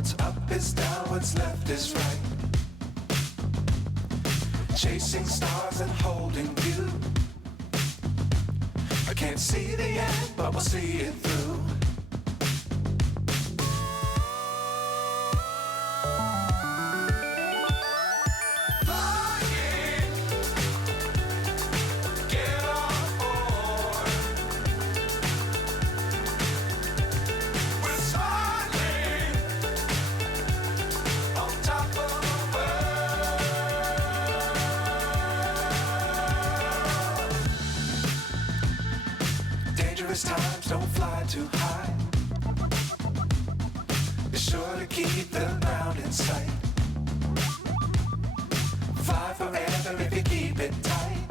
What's up is down, what's left is right. Chasing stars and holding you. I can't see the end, but we'll see it through. Times don't fly too high. Be sure to keep the ground in sight. Fly forever if you keep it tight.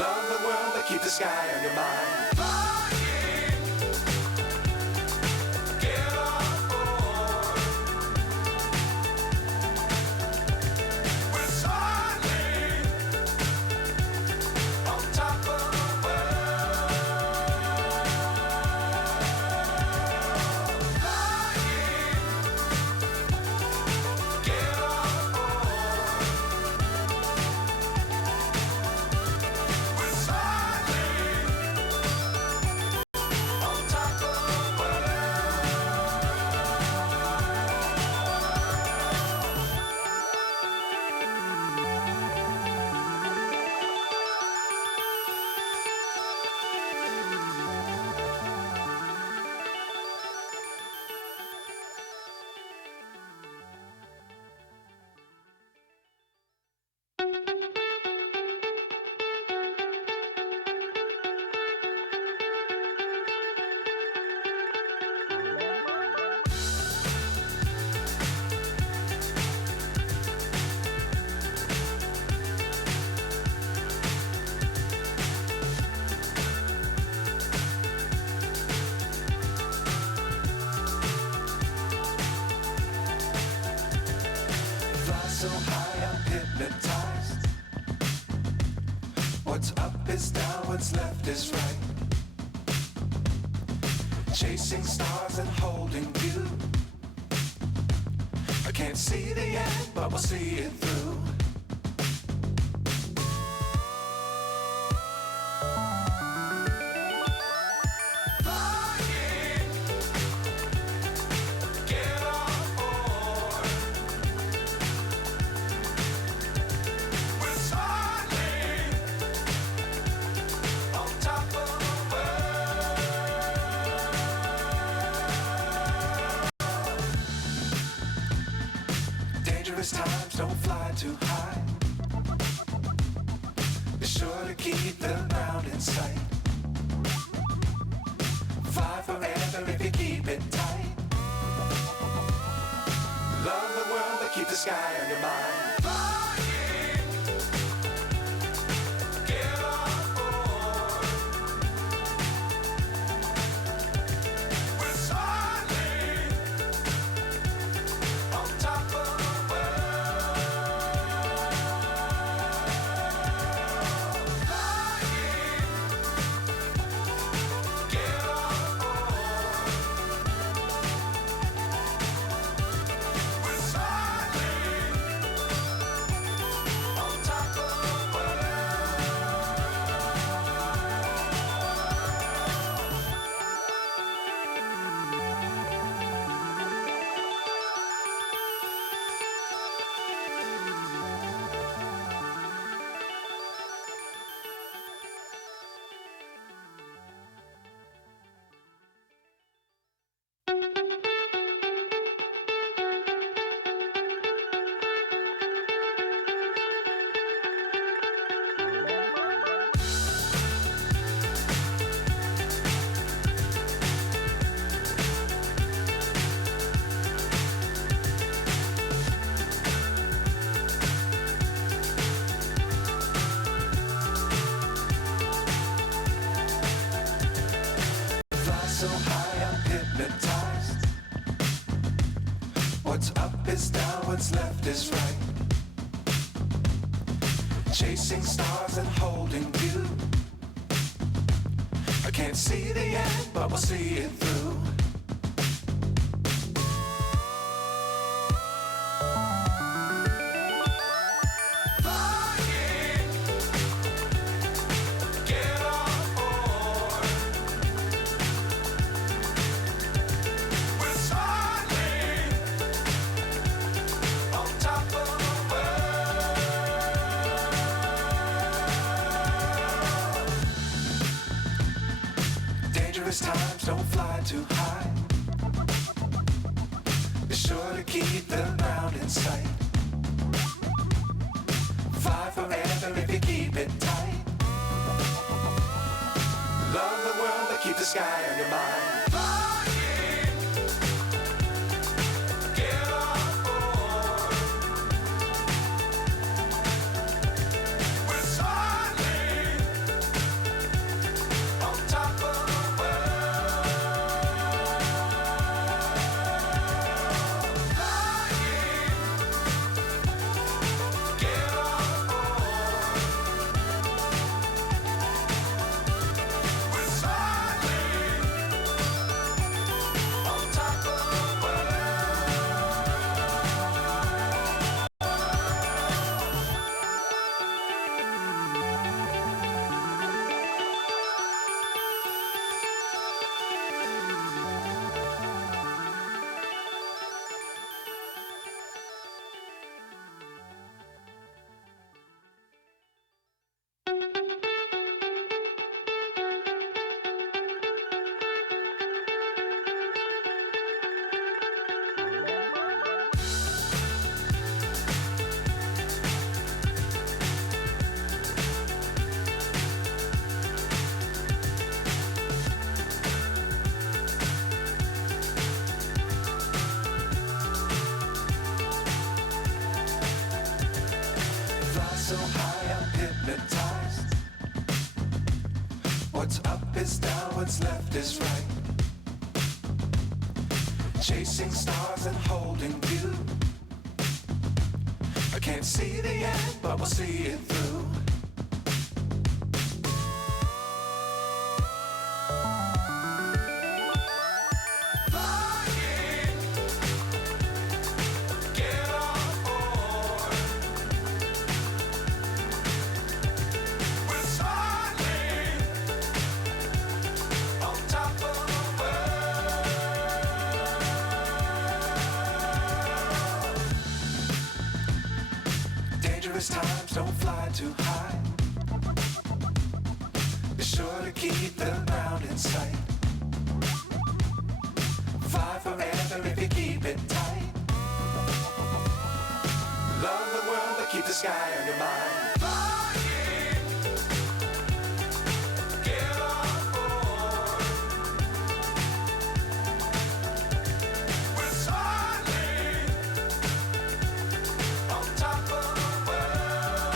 Love the world but keep the sky on your mind. So high I'm hypnotized. What's up is down, what's left is right. Chasing stars and holding you. I can't see the end, but we'll see it through. Times don't fly too high. Be sure to keep the ground in sight. Fly forever if you keep it tight. Love the world but keep the sky on your mind. So high I'm hypnotized. What's up is down, what's left is right. Chasing stars and holding you. I can't see the end, but we'll see it through. don't fly too high. Be sure to keep the ground in sight. Fly forever if you keep it tight. Love the world, but keep the sky on your mind. Flying, get on board. We're soaring on top of the world. Flying, get on board. We're soaring on top of the world. Fly so high, I'm hypnotized. What's up is down, what's left is right. Chasing stars and holding you. I can't see the end, but we'll see it through. Flying, get on board. We're soaring on top of the world. Dangerous times, don't fly too high. Be sure to keep the ground in sight. Fly forever if you keep it tight. Love the world, but keep the sky on your mind. Flying, get on board. We're soaring on top of the world.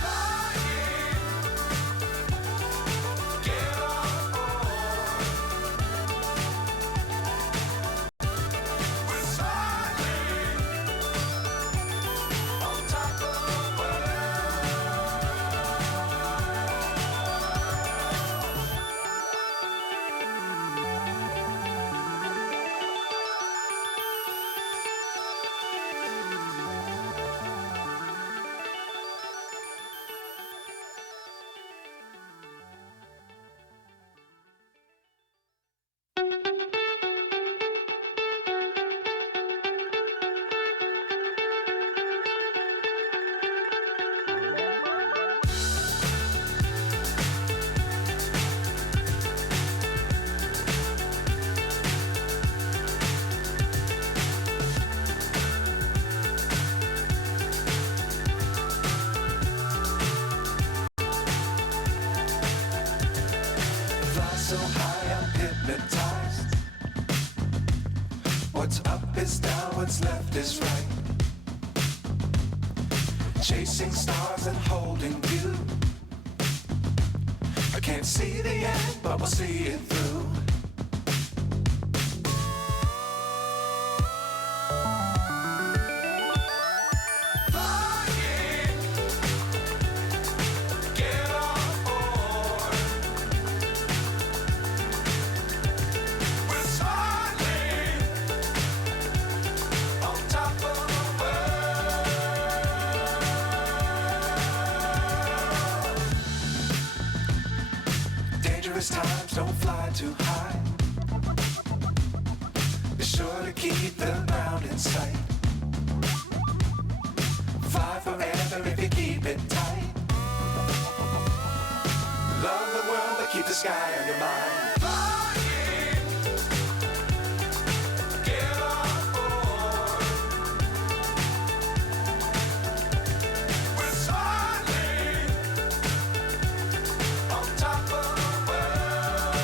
Flying, get on board. We're soaring on top of the world. Fly so high, I'm hypnotized. What's up is down, what's left is right. Chasing stars and holding you. I can't see the end, but we'll see it through. Flying, get on board. We're soaring on top of the world. Dangerous times, don't fly too high. Be sure to keep the ground in sight. Fly forever if you keep it tight. Love that keep the sky on your mind. Flying, get on board. We're soaring on top of the world.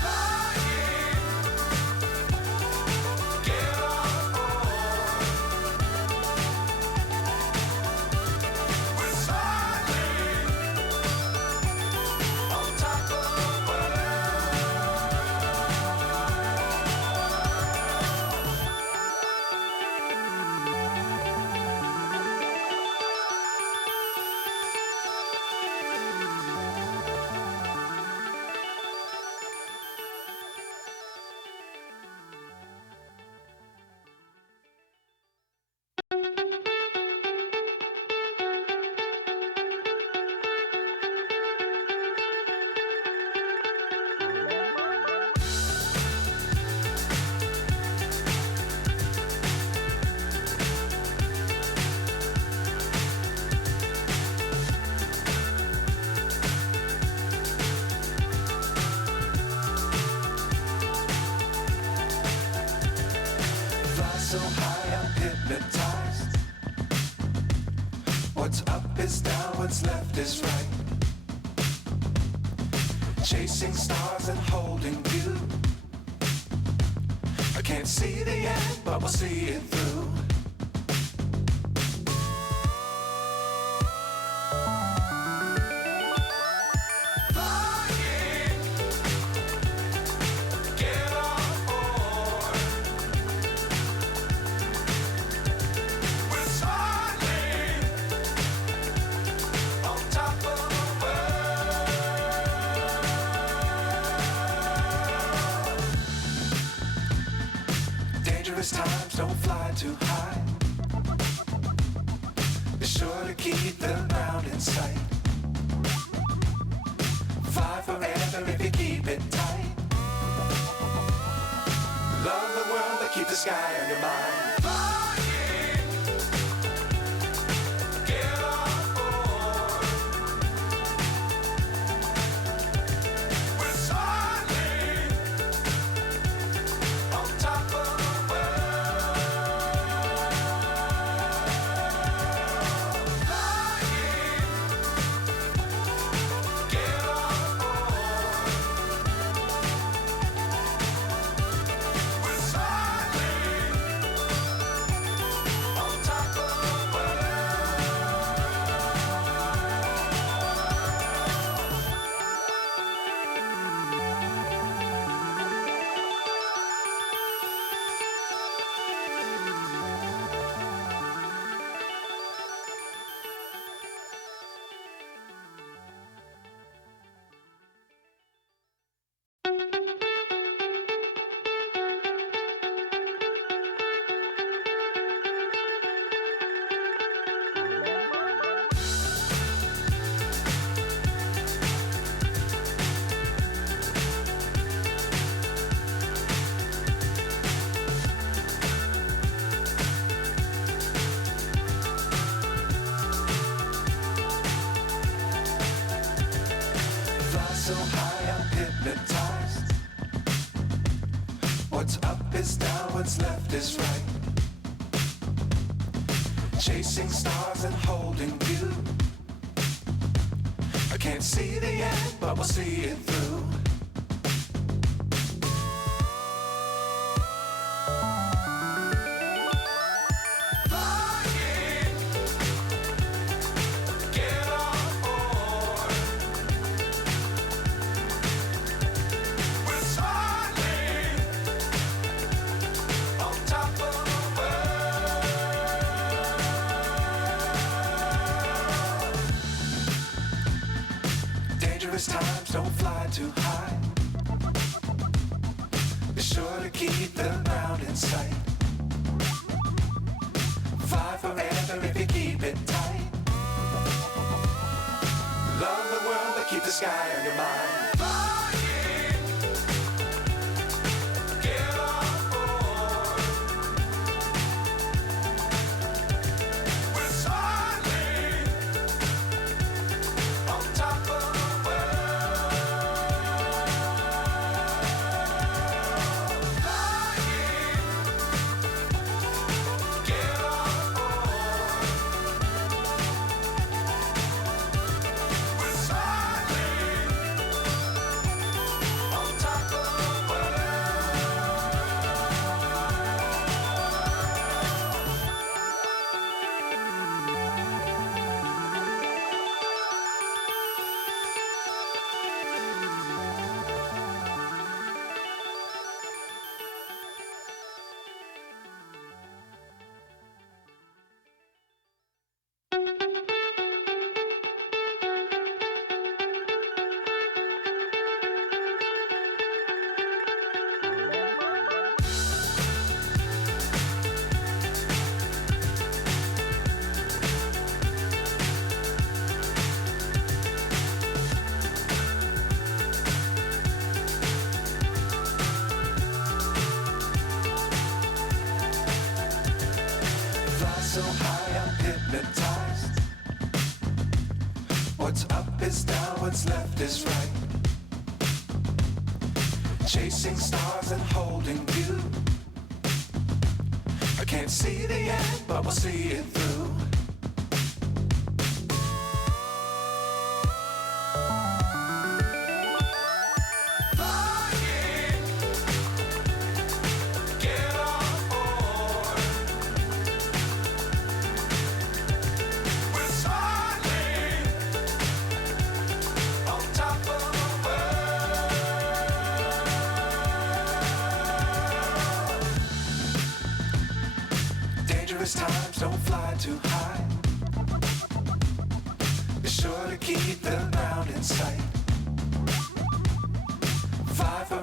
Flying, get on board. We're soaring on top of the fly so high, I'm hypnotized. What's up is down, what's left is right. Chasing stars and holding you. I can't see the end, but we'll see it through. Flying, get on board. We're soaring on top of the world. Dangerous times, don't fly too high. Be sure to keep the ground in sight. Fly forever if you keep it tight. Love the world, but keep the sky on your mind. Flying, get on board. We're soaring on top of the world. Flying, get on board. We're soaring on top of the world. Fly so high, I'm hypnotized. What's up is down, what's left is right. Chasing stars and holding you. I can't see the end, but we'll see it through. Flying, get on board. We're soaring on top of the world. Dangerous times, don't fly too high. Be sure to keep the ground in sight. Fly forever if you keep it tight. Love the world, but keep the sky on your mind. Flying, get on board. We're soaring so high I'm hypnotized. What's up is down, what's left is right. Chasing stars and holding you. I can't see the end, but we'll see it through. Times don't fly too high. Be sure to keep the ground in sight. 5 for